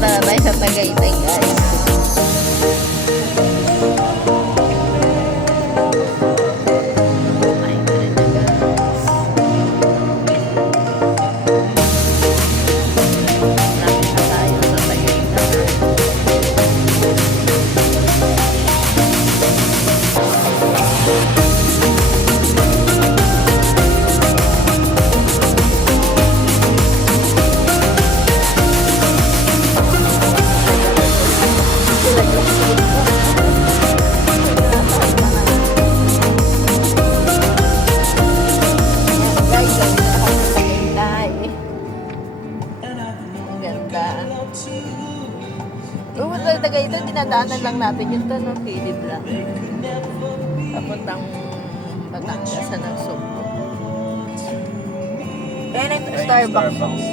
Punta na tayo sa Tagaytay, guys. Ay, ganun na, guys. Lapit na tayo sa Tagaytay. Ito, dinadaanan lang natin yung tanong Philip lang. Papuntang Batangas sa Nagsugbo. Kaya na ito, Starbucks. Starbucks.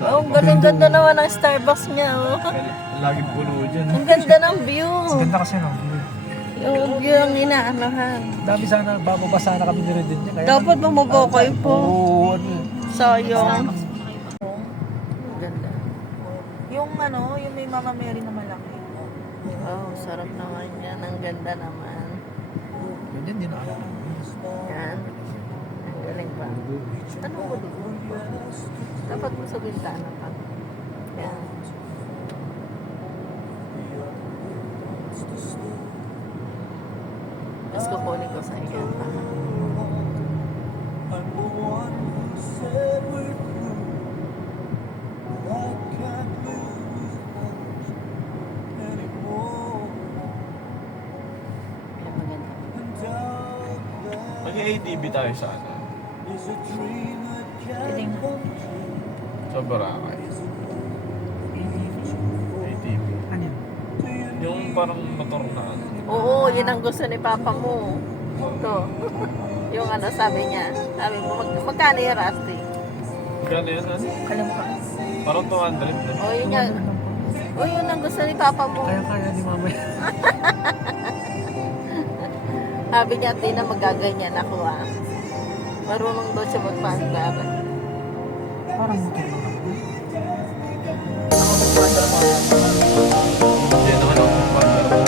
Oh, galing-ganda naman ang Starbucks niya. Oh. Laging puno dyan. Ang ganda ng view. Ang ganda kasi no. Yung view ang inaanahan. Dami sana, bababa kami ni Redin niya. Dapat bumaba kayo po. Oo, ano. Sayang. Ganda. Yung ano, yung may Mama Mary na malaki. Oh, sarap naman yan. Ang ganda naman. Ganyan din ako. Yan. Ang galing pa. Ano mo dito? Dapat mo sa bintana pa. Yan. Mas kukunin ko sa iyo. Yan, maganda. Mag-ATV tayo sa ano? Piling. Sa Boracay. ATV. Ano yun? Yung parang motor na ano. Oo, yun ang gusto ni Papa mo. Ito. Yung ano sabi niya. Sabi mo, magkano yung Rusty? Gano'n yun ano? Alam ko. Parang 200 no? O, yun yan. O, yun ang gusto ni Papa mo. Kaya ni mama yan. Sabi niya, Tina, magaganyan ako ah. Marunong daw siya magpandar. Parang motor lang. Hindi naman ako magpapalaro.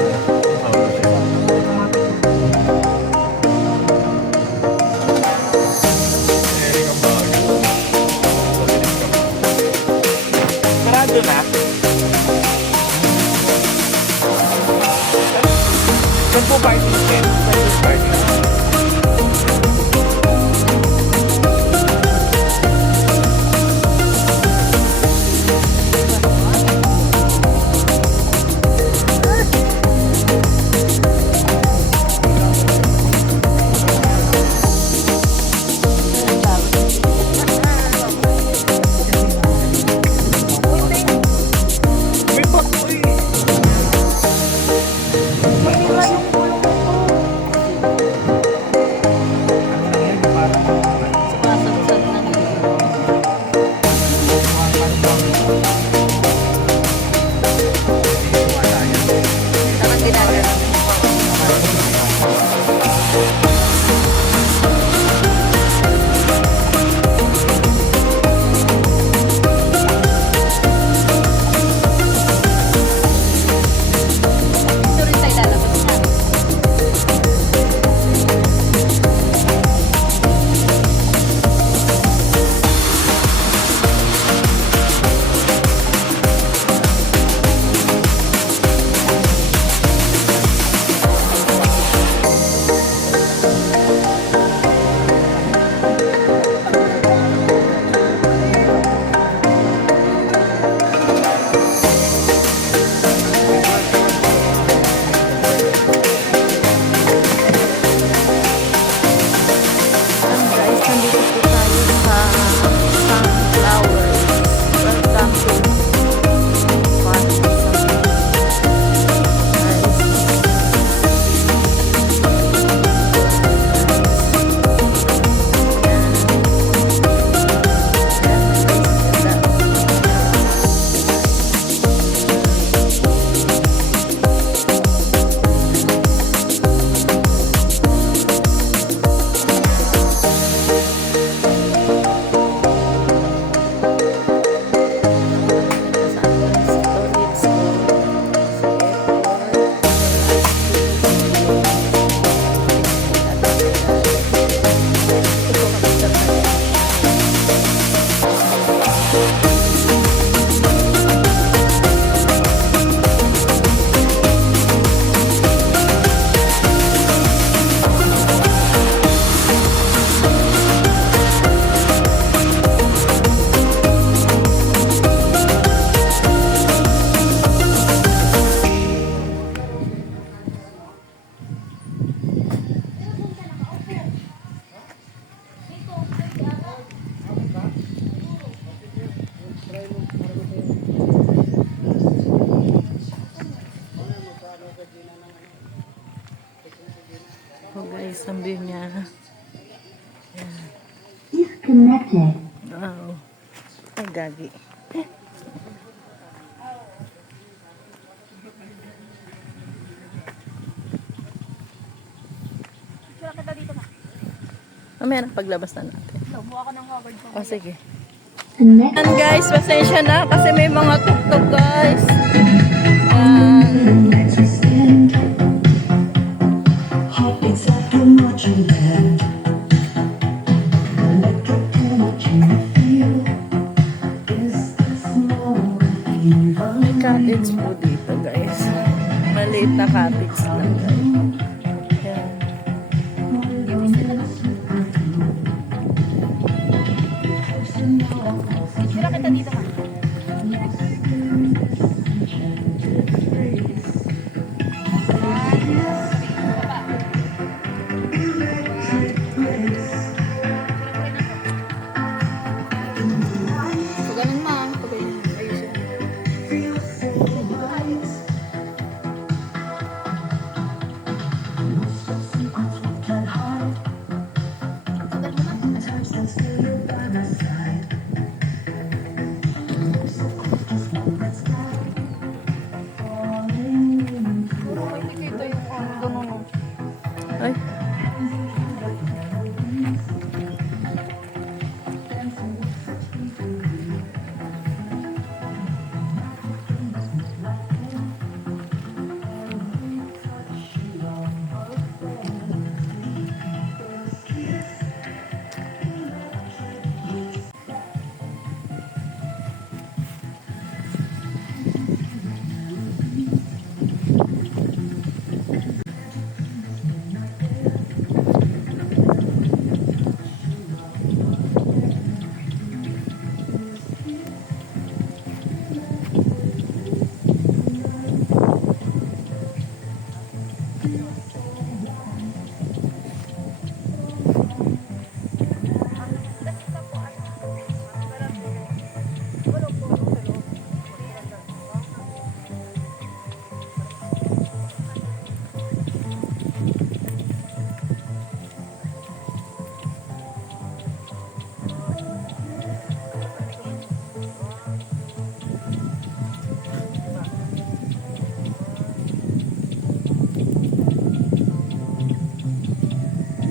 Sarado na. Saan po parking tent? Saan po parking? May bus po eh. connected. Wow. Ay, gagi. Kaya kita dito na. Mamaya na paglabas na natin. Buha ko ng covered ko. O, sige. Connect. Yan guys, pasensya na kasi may mga tuktok guys. Yan. Heartbeats after marching band. Electric energy you feel. Is this morning? May cottage po dito guys. Maliit na cottage lang guys. Yan. Kaya kita dito na. So, ganun ma. Ayusin. Puro may tikita yung ganun. Ay.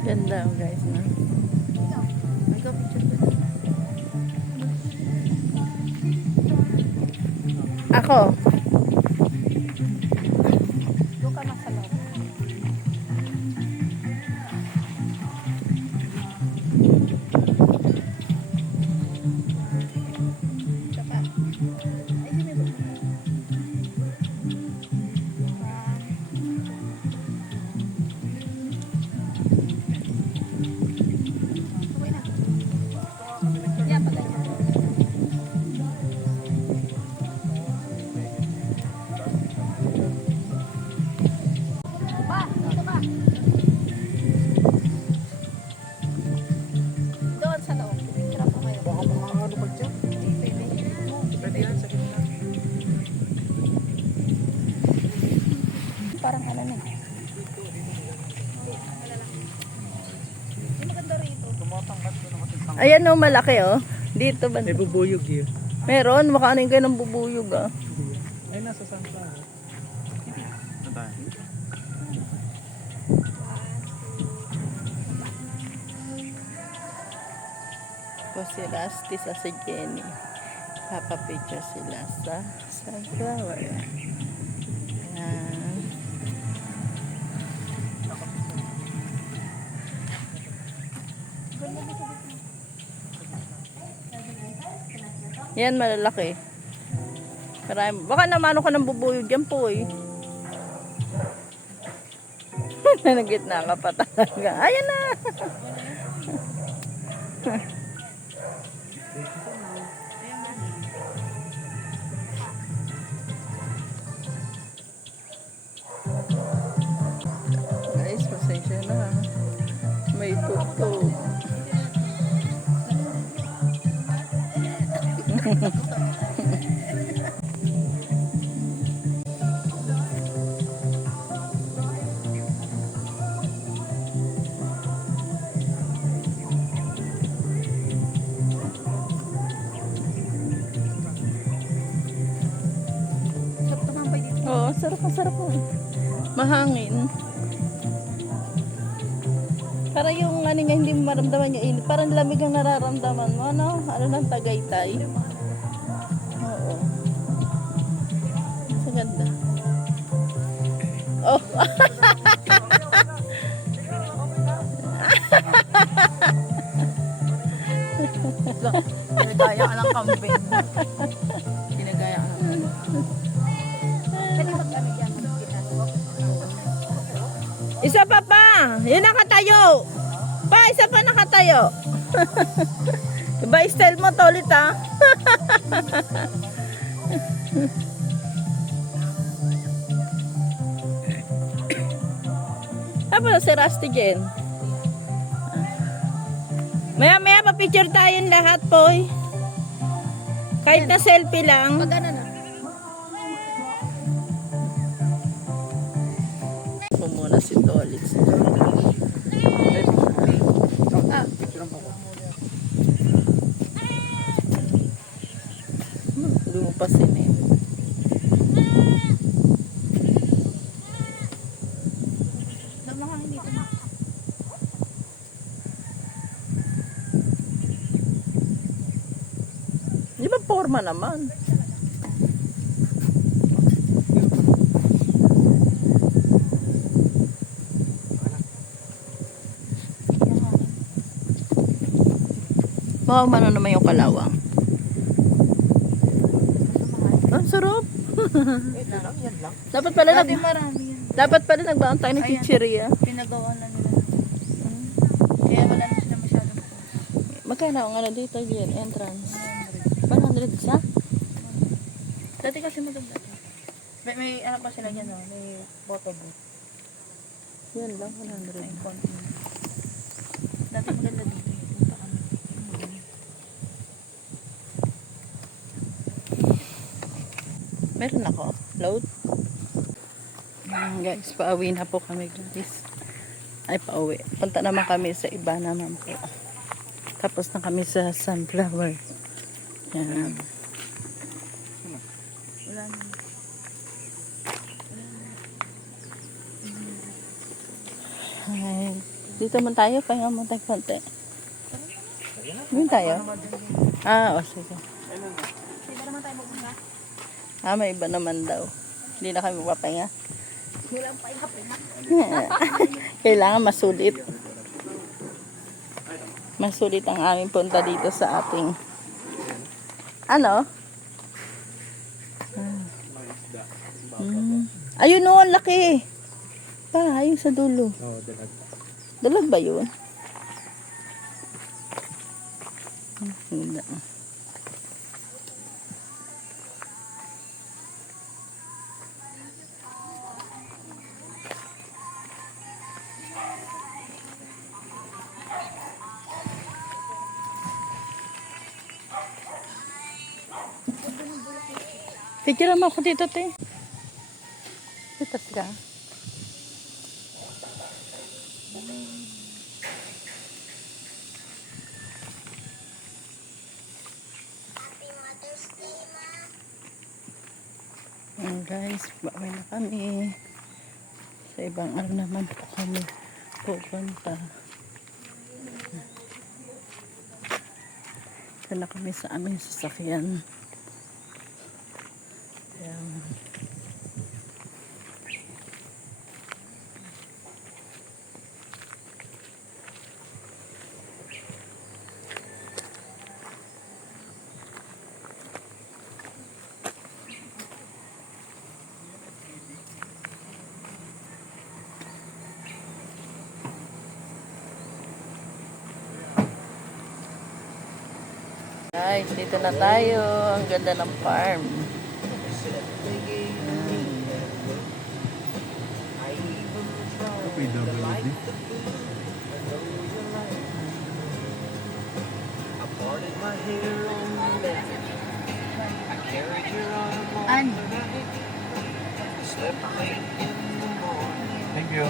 Ganda guys na. Ako. Doon ka na sa loob. Doon sa loob. Tira po kayo. Baka mga ano pa dyan. Pwede yan, sa gitna. Parang ano na. Yung maganda rito. Tumatangkat ko na kasi sa... Ayan o, malaki oh. Dito ba? May bubuyog yun. Meron, makaanin kayo ng bubuyog ah. Ay, nasa Santa. Saan tayo? Ito si Rusty sa si Jenny. Papapicture sila sa sunflower. Ayan. Yan, malalaki. Marami. Baka namano ka ng bubuyog yan po eh. Nagitna ka pa talaga. Ayan na! Guys, pasensya na. May tutog. oh. Sarap na sarap mo. Mahangin. Para yung ano nga, hindi mo maramdaman yung init. Parang lamig ang nararamdaman mo, ano? Ano ng Tagaytay. Oo. Sa ganda. Oh. Pinagaya ka ng kambing. Pinagaya ka ng Isa pa pa! Yun nakatayo! Pa, isa pa nakatayo! Iba style mo to ulit ha? Tapos si Rusty Jen. Maya-maya pa-picture tayong lahat, Poy. Kahit na selfie lang. Pag ano na. Muna si Tolit. Lumapasin eh. Namahangin dito na. Di ba forma naman? Wow, ano naman yung kalawang. Ang sarap. Yan lang, yan lang. Dapat pala Dati marami yan. dapat pala nagbaon tayo ng Ayan. chicheria. Pinagawa na nila. Kaya wala na sila masyadong post. Magkano ang ano dito yun? Entrance. 100 isa? Dati kasi maganda. May ano pa sila yan, may photo booth. Yan lang, 100. May konti. Dati maganda dito. Punta kami. Meron ako. Load. Guys, pauwi na po kami guys. Ay, pauwi. Punta naman kami sa iba naman po. Tapos na kami sa sunflower. Yan. Wala na. Ay, dito man tayo. Pahinga mo tayo konti. Doon tayo? Ah, o sige. Hindi naman tayo magpunta. Ah, may iba naman daw. Hindi na kami mapapahinga. Wala pa ihapahinga. Kailangan masulit. Masulit ang aming punta dito sa ating ano? Ayun o, ang laki. Pa, ayun sa dulo. Oo, dalag. Dalag ba yun? Hindi. Picture mo ako dito, te. Dito ka. Ayan guys, bawi na kami. Sa ibang araw naman po kami pupunta. Ito na kami sa aming sasakyan. Ayan. Guys, dito na tayo. Ang ganda ng farm. PWD. An? Thank you.